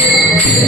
Gracias.